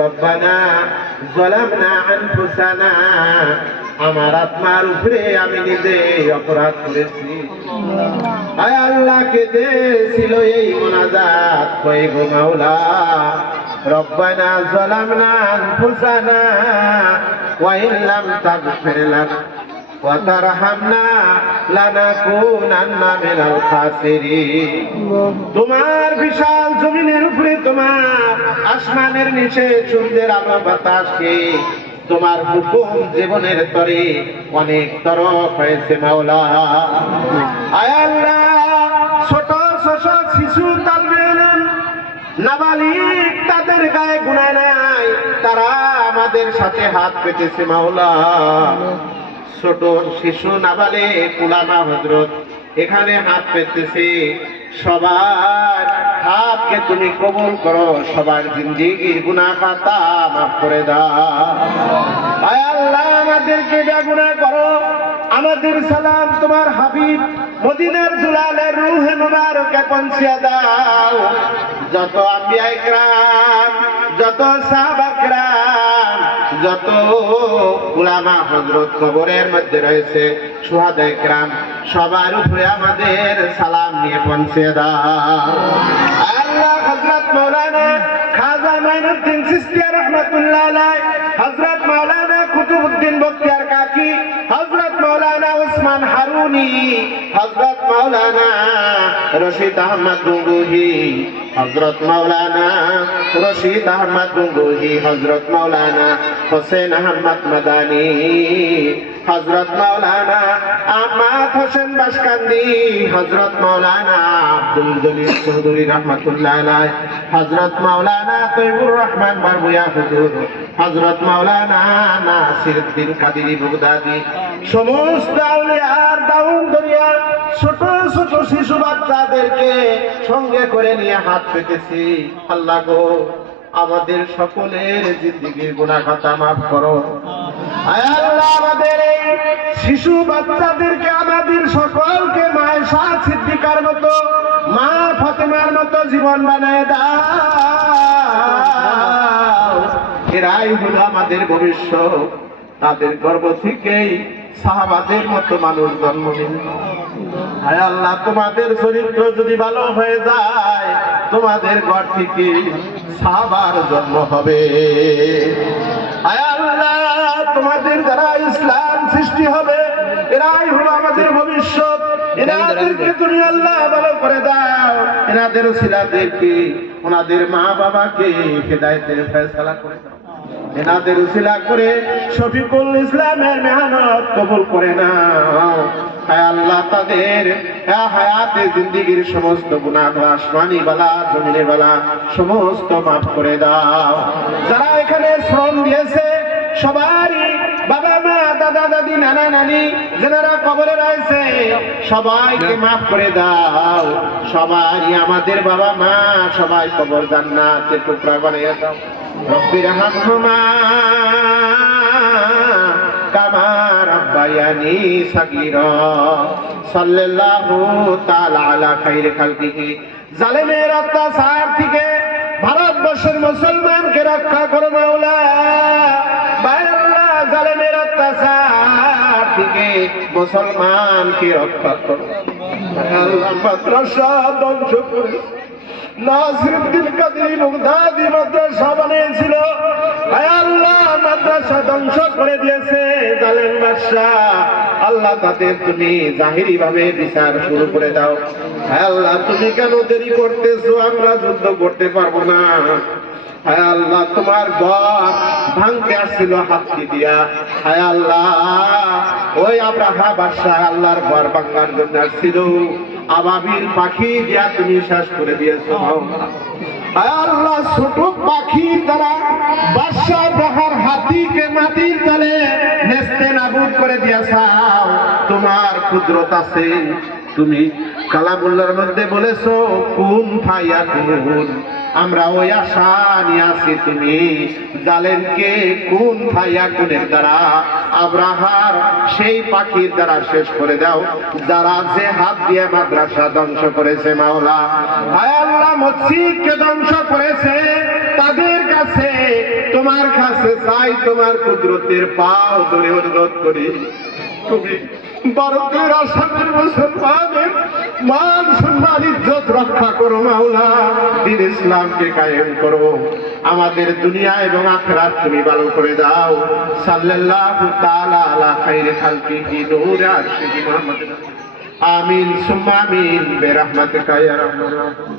রব্বানা যালামনা আনফুসানা, আমার আত্মার উপরে আমি নিজে অপরাধ করেছি। আয় আল্লাহকে দিয়েছিল এই মুনাজাত, কই গো মাওলা রব্বানা যালামনা আনফুসানা ওয়া ইন লাম তাগফির লানা ওয়া তারহামনা লানাকুনান্না মিনাল খাসিরিন। তোমার বিশাল জমিনের উপরে, তোমার আসমানের নিচে সূর্যের আলো বাতাসকে তোমার হুকুম জীবনের তরে অনেক তরফ হয়েছে মাওলা। আয় আল্লাহ, ছোট ছোট শিশু তালবে নাবালিগ, তাদের গায়ে গুনাহ নাই, তারা আমাদের সাথে হাত পেতেছে মাওলা। ছোট শিশু নাবালিগ কুলামা হযরত এখানে হাত পেতেছে, সবার হাতকে তুমি কবুল করো, সবার জিন্দেগির গুনাহ খাতা মাফ করে দাও। আয় আল্লাহ, আমাদেরকে বেগুনাহ করো, আমাদের সালাম তোমার হাবিব মদিনার দুলালের রূহে মুবারকে পৌঁছিয়ে দাও। যত আম্বিয়া ইকরাম, যত সাহাবা কিরাম, যত উলামা হযরত কবরের মধ্যে রয়েছে, শুহাদা ইকরাম, সবার উপরে আমাদের সালাম নিয়ে পৌঁছে দাও। আল্লাহ, হযরত মাওলানা খাজা মাইনুদ্দিন চিশতি রাহমাতুল্লাহ আলাইহি, হযরত মাওলানা কুতুবউদ্দিন বখতিয়ার কাকি, হযরত মাওলানা উসমান হারুনি, হযরত মাওলানা রশিদ আহমদ গঙ্গুহি, হযরত মাওলানা রশিদ আহমদ গঙ্গুহি, হযরত মাওলানা হোসেন আহমদ মাদানী, হযরত মাওলানা আহমদ হোসেন বাসকান্দি, হযরত মাওলানা আব্দুল জলিল চৌধুরী রাহমাতুল্লাহ আলাইহি, হযরত মাওলানা তৈবুর রহমান বারবুয়া হুজুর, হযরত মাওলানা নাসিরউদ্দিন কাদেরী বাগদাদি, সমস্ত আউলিয়ার দাউন দরিয়া ছোট ছোট শিশু বাচ্চাদেরকে সঙ্গে করে নিয়ে হাত পেতেছি। আল্লাহ গো, আমাদের সকলের জিন্দেগির গুনাহ খাতা মাফ করো। আয় আল্লাহ, আমাদের এই শিশু বাচ্চাদেরকে, আমাদের সকলকে মায়েশা সিদ্দিকার মতো, মা ফাতেমার মতো জীবন বানায় দাও। এরাই হলো আমাদের ভবিষ্যৎ, তাদের গর্ভ থেকেই সাহাবাদের মতো মানুষ জন্ম নেবে। হায় আল্লাহ, তোমাদের চরিত্র যদি ভালো হয়ে যায়, তোমাদের ঘর থেকে সাহাবার জন্ম হবে। হায় আল্লাহ, তোমাদের দ্বারা ইসলাম সৃষ্টি হবে, এরাই হলো আমাদের ভবিষ্যৎ। এনাদেরকে তুমি আল্লাহ ভালো করে দাও, এনাদের ছেলেদেরকে, ওনাদের মা বাবাকে হেদায়েতের ফয়সালা করে দাও। এনাদের উসিলা করে শফিকুল ইসলামের মেহনত কবুল করে নাও। হায় আল্লাহ, তাদের হায়াতে জিন্দেগির সমস্ত গুনাহ আসমানি বালা জমিনের বালা সমস্ত মাফ করে দাও। যারা এখানে শ্রম দিয়েছে সবারই বাবা মা দাদা দাদি নানা নানি যারা কবরে রয়েছে সবাইকে মাফ করে দাও। সবাই আমাদের বাবা মা সবাই কবর জান্নাতের টুকরা বানিয়ে দাও। রব্বির হামহুমা কামা রাব্বায়ানি সাগীরা। সাল্লাল্লাহু তাআলা আলা খাইরি খালকিহি। জালেমের অত্যাচার থেকে ভারতবর্ষের মুসলমানকে রক্ষা করো মাওলা। জালেমের অত্যাচার থেকে মুসলমানকে রক্ষা করো। আল্লাহ, মাদ্রাসা ধ্বংস করে নাসিরউদ্দিন কাদেরী বাগদাদী মাদ্রাসা বানিয়েছিল, আল্লাহ মাদ্রাসা ধ্বংস করে দিয়েছে জালেম বাদশা। আল্লাহ, তাদের তুমি জাহিরি ভাবে বিচার শুরু করে দাও। আল্লাহ, তুমি কেন দেরি করতেছো? আমরা যুদ্ধ করতে পারবো না। হায় আল্লাহ, তোমার ঘর ভাঙতে আসছিল হাতটি দিয়া। হায় আল্লাহ, ওই আব্রাহা বাদশা আল্লাহর ঘর ভাঙার জন্য আসছিল, আবাবিল পাখি দিয়া তুমি শেষ করে দিয়েছো। হায় আল্লাহ, ছোট পাখি দ্বারা বাদশা আব্রাহার হাতিকে মাটির তলে নেস্তে নাবুদ করে দিয়েছাও। তোমার কুদরত আছে। তুমি কালামুল্লাহর মধ্যে বলেছো কুন ফায়াকুন। আমরা ওই আশা নিয়ে আছি, তুমি জালেমকে কুন ফায়াকুনের দ্বারা আব্রাহার সেই পাখির দ্বারা শেষ করে দাও যারা যে হাত দিয়ে মাদ্রাসা ধ্বংস করেছে মাওলা। হায় আল্লাহ, মসজিদকে ধ্বংস করেছে, আছে তোমার কাছে চাই, তোমার কুদরতের পাও ধরে অনুরোধ করি, তুমি ভারতের আসামের মুসলমানের মান সম্মান ইজ্জত রক্ষা করো মাওলা, দ্বীন ইসলামকে কায়েম করো, আমাদের দুনিয়া এবং আখিরাত তুমি ভালো করে দাও। সাল্লাল্লাহু তাআলা আলা খাইরি খালকিহি নূরে আরশিহি মুহাম্মাদ। আমিন সুম্মা আমিন বিরহমাতিকা ইয়া রাহমার রাহিম।